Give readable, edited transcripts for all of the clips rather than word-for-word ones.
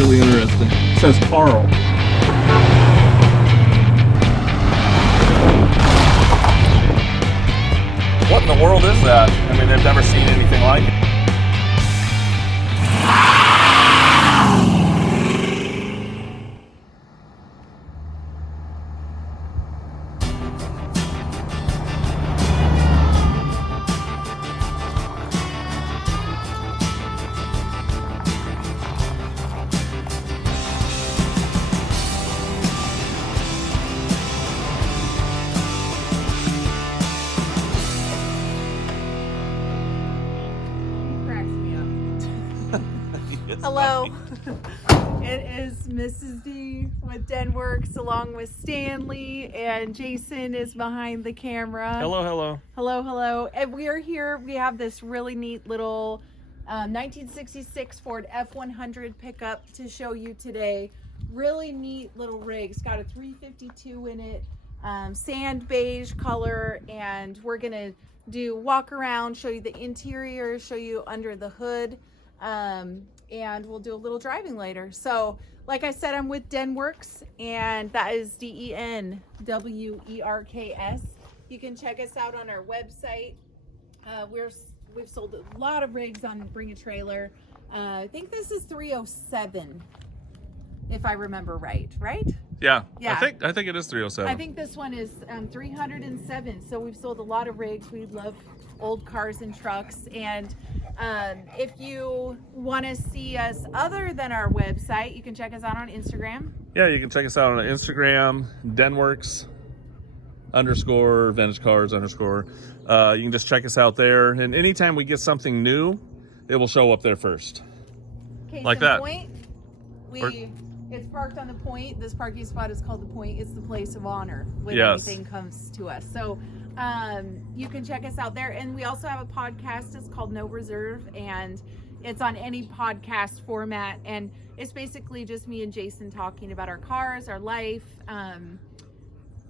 really interesting. It says Carl. What in the world is that? I mean, they've never seen anything like it. Hello, it is Mrs. D with Denwerks along with Stanley, and Jason is behind the camera. Hello, hello. Hello, hello. And we are here. We have this really neat little 1966 Ford F100 pickup to show you today. Really neat little rig. It's got a 352 in it, sand beige color, and we're gonna do walk around, show you the interior, show you under the hood. And we'll do a little driving later. So like I said, I'm with Denwerks, and that is Denwerks. You can check us out on our website. We've sold a lot of rigs on Bring a Trailer. I think this is 307, if I remember right? Yeah. Yeah. I think it is 307. I think this one is 307. So we've sold a lot of rigs. We love old cars and trucks. And if you want to see us other than our website, you can check us out on Instagram. Yeah, you can check us out on Instagram, Denwerks _ vintage cars _ you can just check us out there, and anytime we get something new, it will show up there first. Case Like in that. Point, it's parked on the Point. This parking spot is called the Point. It's the place of honor when Yes. anything comes to us. So you can check us out there. And we also have a podcast. It's called No Reserve, and it's on any podcast format. And it's basically just me and Jason talking about our cars, our life.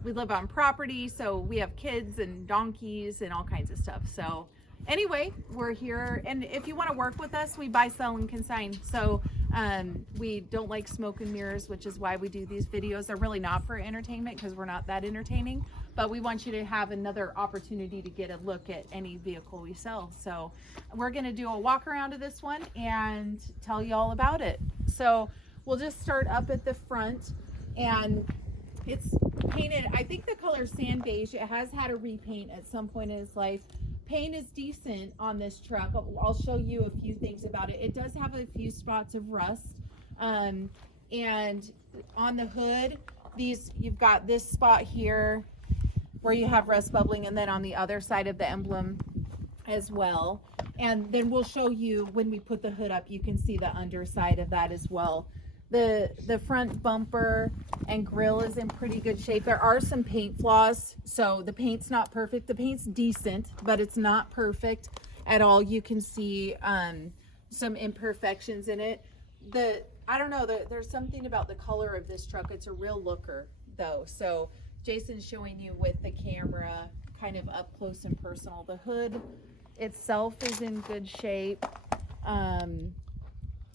We live on property, so we have kids and donkeys and all kinds of stuff. So anyway, we're here. And if you want to work with us, we buy, sell, and consign. So we don't like smoke and mirrors, which is why we do these videos. They're really not for entertainment because we're not that entertaining, but we want you to have another opportunity to get a look at any vehicle we sell. So we're going to do a walk around of this one and tell you all about it. So we'll just start up at the front, and it's painted, I think the color is sand beige. It has had a repaint at some point in its life. Paint is decent on this truck. I'll show you a few things about it. It does have a few spots of rust. And on the hood, you've got this spot here where you have rust bubbling, and then on the other side of the emblem as well. And then we'll show you when we put the hood up, you can see the underside of that as well. The front bumper and grille is in pretty good shape. There are some paint flaws, so the paint's not perfect. The paint's decent, but it's not perfect at all. You can see some imperfections in it. I don't know, there's something about the color of this truck. It's a real looker though. So Jason's showing you with the camera kind of up close and personal. The hood itself is in good shape.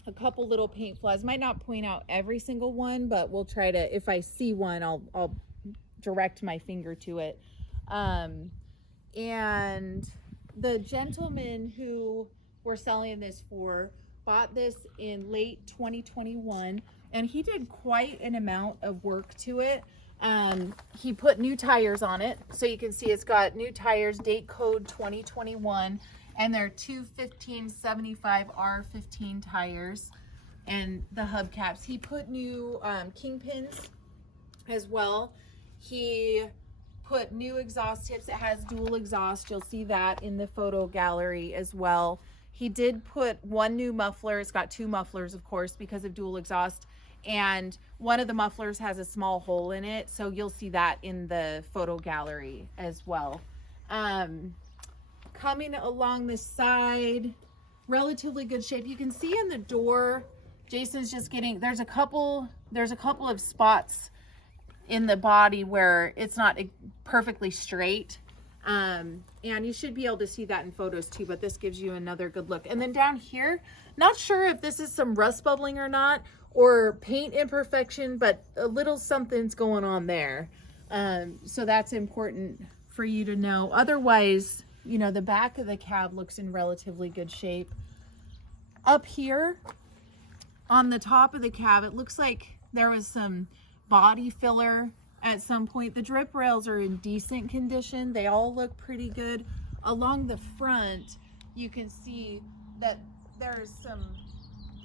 A couple little paint flaws. Might not point out every single one, but we'll try to, if I see one, I'll direct my finger to it. And the gentleman who we're selling this for bought this in late 2021, and he did quite an amount of work to it. He put new tires on it, so you can see it's got new tires, date code 2021. And they're 215/75 R15 tires, and the hubcaps. He put new kingpins as well. He put new exhaust tips. It has dual exhaust. You'll see that in the photo gallery as well. He did put one new muffler. It's got two mufflers, of course, because of dual exhaust. And one of the mufflers has a small hole in it. So you'll see that in the photo gallery as well. Coming along the side, relatively good shape. You can see in the door, Jason's just getting, there's a couple of spots in the body where it's not perfectly straight. And you should be able to see that in photos too, but this gives you another good look. And then down here, not sure if this is some rust bubbling or not, or paint imperfection, but a little something's going on there. So that's important for you to know. Otherwise, you know, the back of the cab looks in relatively good shape. Up here on the top of the cab, it looks like there was some body filler at some point. The drip rails are in decent condition. They all look pretty good. Along the front, you can see that there's some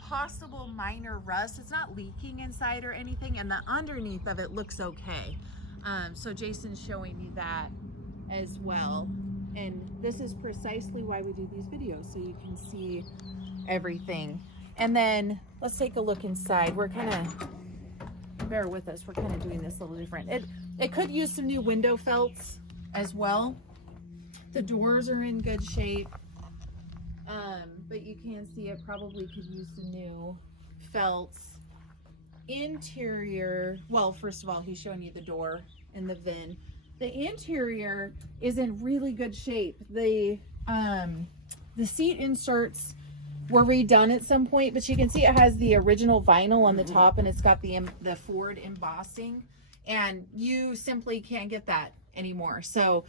possible minor rust. It's not leaking inside or anything, and the underneath of it looks okay. So Jason's showing me that as well. And this is precisely why we do these videos, so you can see everything. And then let's take a look inside. We're kind of, bear with us, we're kind of doing this a little different. It could use some new window felts as well. The doors are in good shape, but you can see it probably could use some new felts. Interior, well, first of all, he's showing you the door and the VIN. The interior is in really good shape. The seat inserts were redone at some point, but you can see it has the original vinyl on the top, and it's got the Ford embossing, and you simply can't get that anymore. So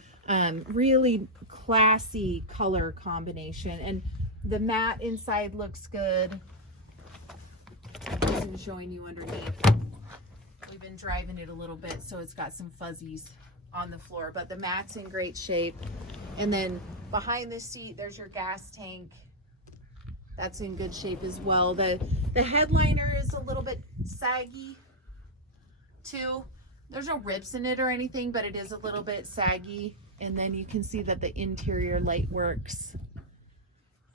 really classy color combination, and the mat inside looks good. I'm showing you underneath. We've been driving it a little bit, so it's got some fuzzies on the floor, but the mat's in great shape. And then behind the seat, there's your gas tank. That's in good shape as well. The headliner is a little bit saggy too. There's no rips in it or anything, but it is a little bit saggy. And then you can see that the interior light works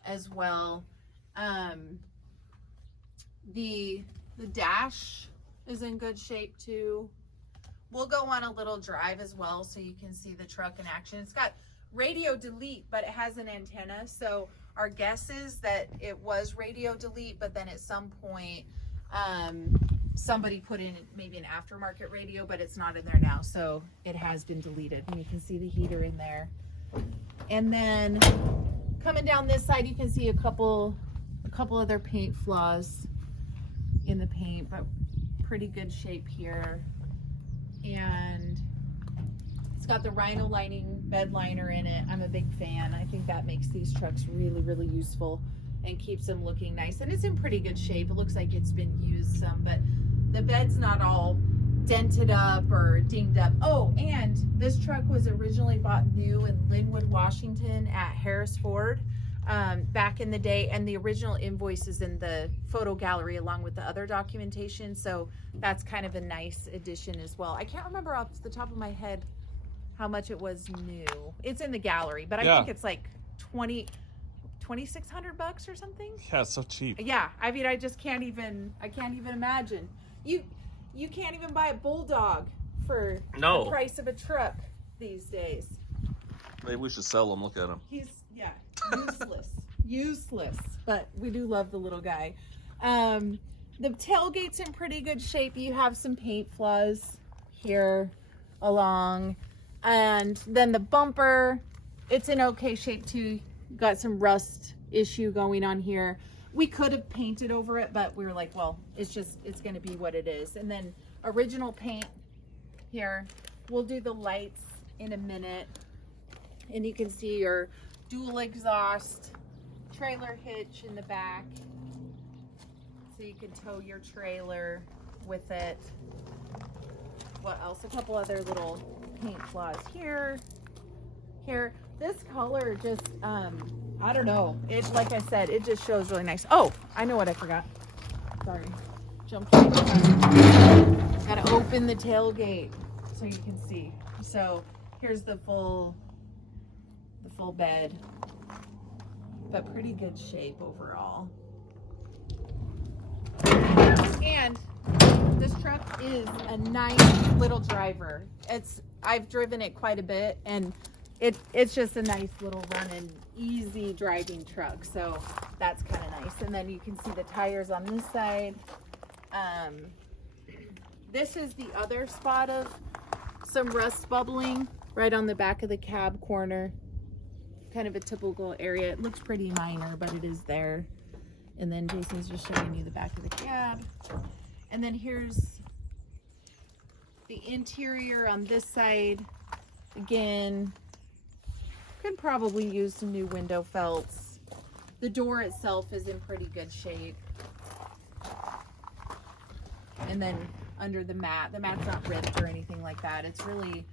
as well. The dash is in good shape too. We'll go on a little drive as well so you can see the truck in action. It's got radio delete, but it has an antenna. So our guess is that it was radio delete, but then at some point somebody put in maybe an aftermarket radio, but it's not in there now, so it has been deleted. And you can see the heater in there. And then coming down this side, you can see a couple other paint flaws in the paint, but pretty good shape here. And it's got the Rhino lining bed liner in it. I'm a big fan. I think that makes these trucks really, really useful and keeps them looking nice. And it's in pretty good shape. It looks like it's been used some, but the bed's not all dented up or dinged up. Oh, and this truck was originally bought new in Linwood, Washington at Harris Ford back in the day. And the original invoice is in the photo gallery along with the other documentation. So that's kind of a nice addition as well. I can't remember off the top of my head how much it was new. It's in the gallery, but I think it's like $2,600 or something. Yeah, it's so cheap. Yeah, I mean, I can't even imagine. You can't even buy a Bulldog for the price of a truck these days. Maybe we should sell him. Look at him. He's useless. But we do love the little guy. The tailgate's in pretty good shape. You have some paint flaws here along, and then the bumper, it's in okay shape too. Got some rust issue going on here. We could have painted over it, but we were like, well, it's going to be what it is. And then original paint here. We'll do the lights in a minute. And you can see your dual exhaust, trailer hitch in the back. So you can tow your trailer with it. What else? A couple other little paint flaws here. This color just, I don't know. It, like I said, it just shows really nice. Oh, I know what I forgot. Sorry. Jumped right in. Gotta open the tailgate so you can see. So here's the full bed, but pretty good shape overall. And this truck is a nice little driver. I've driven it quite a bit, and it's just a nice little running, easy driving truck. So that's kind of nice. And then you can see the tires on this side. This is the other spot of some rust bubbling right on the back of the cab corner. Kind of a typical area. It looks pretty minor, but it is there. And then Jason's just showing you the back of the cab. And then here's the interior on this side. Again, could probably use some new window felts. The door itself is in pretty good shape. And then under the mat's not ripped or anything like that. It's really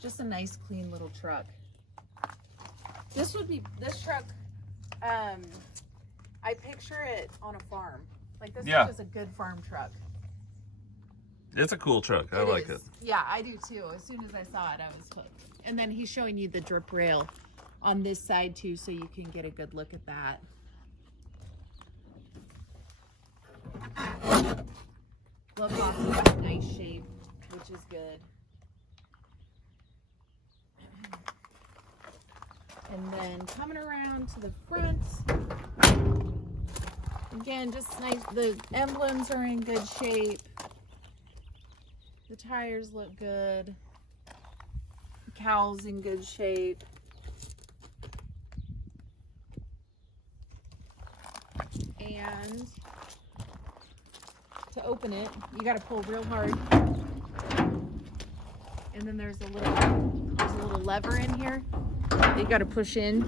just a nice, clean little truck. This truck, I picture it on a farm. Like this is just a good farm truck. It's a cool truck. I like it. Yeah, I do too. As soon as I saw it, I was hooked. And then he's showing you the drip rail on this side too, so you can get a good look at that. Glove box is in nice shape, which is good. And then coming around to the front, again, just nice. The emblems are in good shape. The tires look good. The cowl's in good shape. And to open it, you got to pull real hard. And then there's a little lever in here. You got to push in.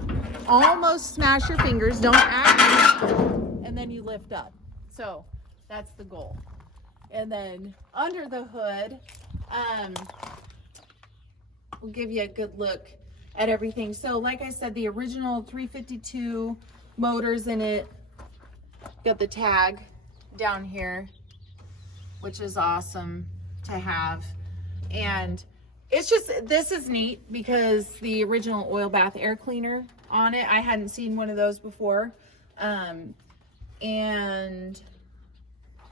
Almost smash your fingers. Don't act. And then you lift up. So that's the goal. And then under the hood, we'll give you a good look at everything. So like I said, the original 352 motors in it. Got the tag down here, which is awesome to have. And it's just, this is neat because the original oil bath air cleaner on it, I hadn't seen one of those before. And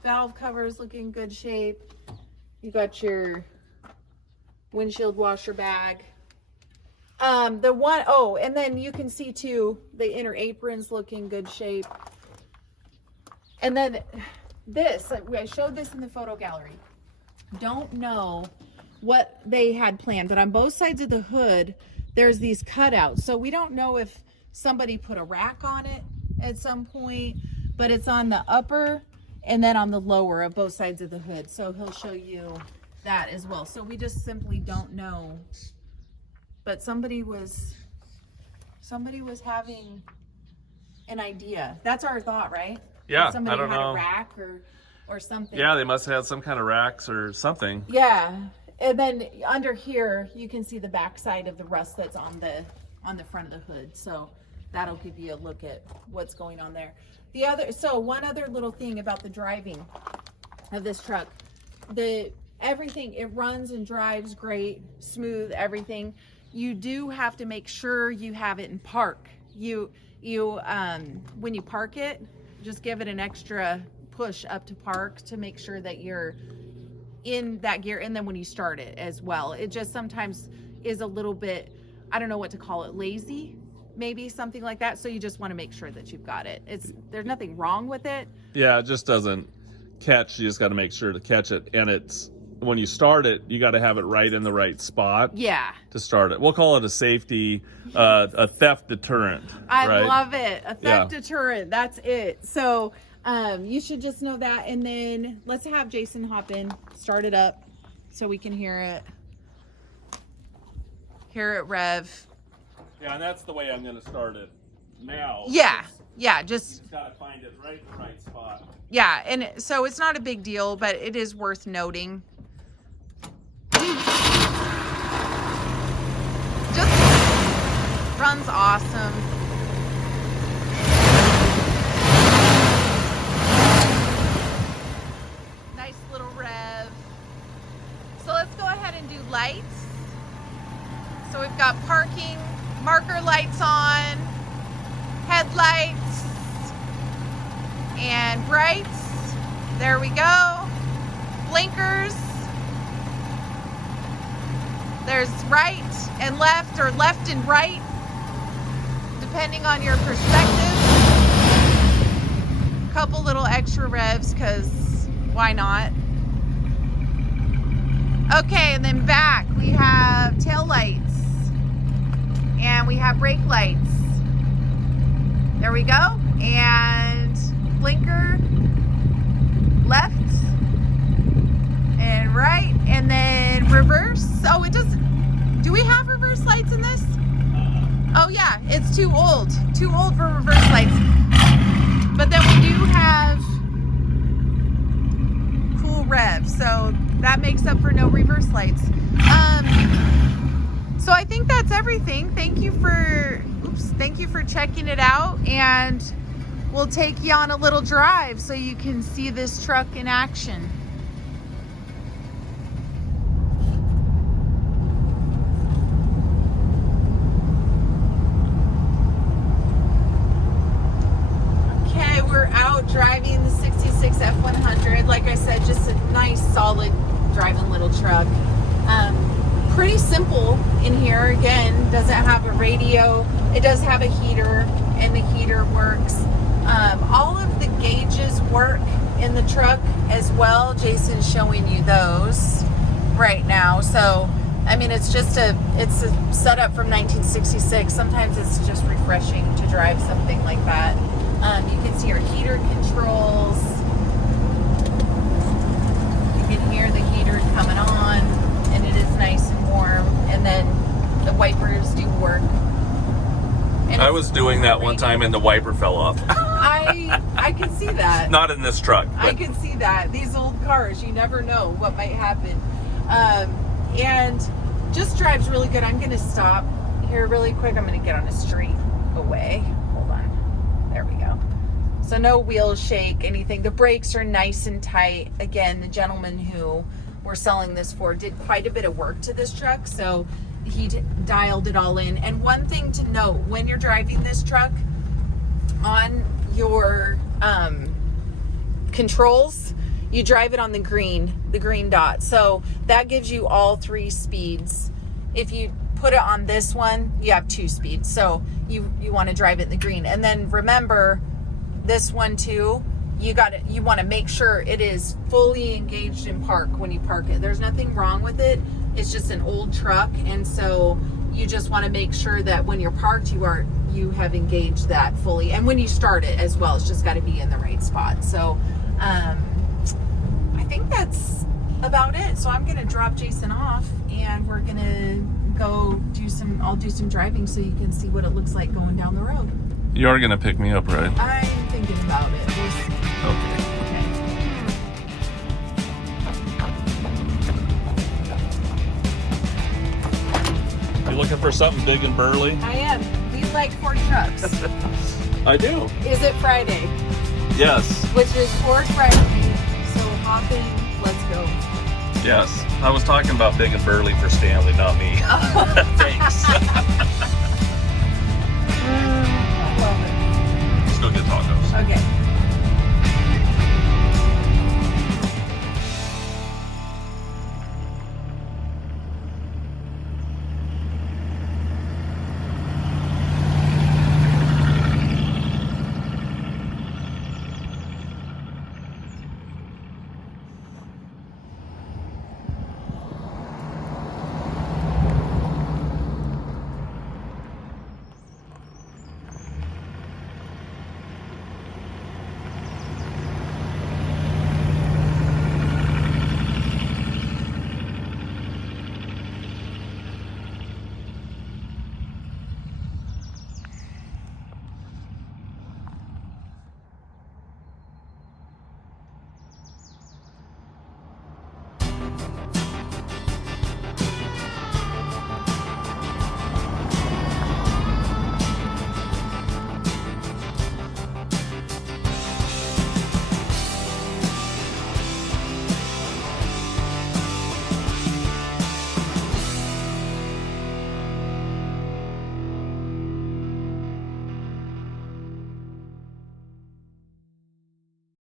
valve covers look in good shape. You got your windshield washer bag. And then you can see too, the inner aprons look in good shape. And then this, I showed this in the photo gallery. Don't know what they had planned, but on both sides of the hood, there's these cutouts. So we don't know if somebody put a rack on it at some point, but it's on the upper and then on the lower of both sides of the hood. So he'll show you that as well. So we just simply don't know, but somebody was having an idea. That's our thought, right? Yeah, somebody I don't had know. a rack or something. Yeah, they must have had some kind of racks or something. Yeah, and then under here you can see the back side of the rust that's on the front of the hood. So that'll give you a look at what's going on there. One other little thing about the driving of this truck, everything, it runs and drives great, smooth, everything. You do have to make sure you have it in park. When you park it, just give it an extra push up to park to make sure that you're in that gear. And then when you start it as well, it just sometimes is a little bit, I don't know what to call it, lazy, maybe something like that. So you just want to make sure that you've got it. There's nothing wrong with it. Yeah, it just doesn't catch. You just got to make sure to catch it. And when you start it, you got to have it right in the right spot. Yeah. To start it. We'll call it a safety, a theft deterrent. I love it. A theft deterrent. That's it. So you should just know that. And then let's have Jason hop in, start it up so we can hear it. Hear it rev. Yeah, and that's the way I'm going to start it now. Yeah. Yeah. Just got to find it right in the right spot. Yeah. And so it's not a big deal, but it is worth noting. Just runs awesome. Nice little rev. So let's go ahead and do lights. So we've got parking, marker lights on, headlights, and brights. There we go. Blinkers. There's right and left, or left and right, depending on your perspective. Couple little extra revs, because why not? Okay, and then back we have tail lights and we have brake lights. There we go. And blinker left right, and then reverse. Oh, it does. Do we have reverse lights in this? Oh yeah, it's too old for reverse lights. But then we do have cool rev, so that makes up for no reverse lights. So I think that's everything. Thank you for checking it out, and we'll take you on a little drive so you can see this truck in action. Okay, we're out driving the 66 F100. Like I said, just a nice, solid driving little truck. Pretty simple in here. Again, doesn't have a radio. It does have a heater, and the heater works. All of the gauges work in the truck as well. Jason's showing you those right now. So, I mean, it's a setup from 1966. Sometimes it's just refreshing to drive something like that. You can see our heater controls. You can hear the heater coming on, and it is nice and warm. And then the wipers do work. And I was doing that one time and the wiper fell off. I can see that. Not in this truck. But. I can see that. These old cars, you never know what might happen. And just drives really good. I'm going to stop here really quick. I'm going to get on a street away. Hold on. There we go. So no wheels shake, anything. The brakes are nice and tight. Again, the gentleman who we're selling this for did quite a bit of work to this truck. So he dialed it all in. And one thing to note, when you're driving this truck, on your controls, you drive it on the green dot. So that gives you all 3 speeds. If you put it on this one, you have 2 speeds. So you want to drive it in the green. And then remember, this one too, you want to make sure it is fully engaged in park when you park it. There's nothing wrong with it. It's just an old truck, and so you just want to make sure that when you're parked, you have engaged that fully. And when you start it as well, it's just got to be in the right spot. So I think that's about it. So I'm going to drop Jason off, and we're going to go I'll do some driving so you can see what it looks like going down the road. You are going to pick me up, right? I'm thinking about it. Okay. You looking for something big and burly? I am. We like Ford trucks. I do. Is it Friday? Yes. Which is Ford Friday. So hop in, let's go. Yes. I was talking about big and burly for Stanley, not me. Thanks. I love it. Let's go get tacos. Okay.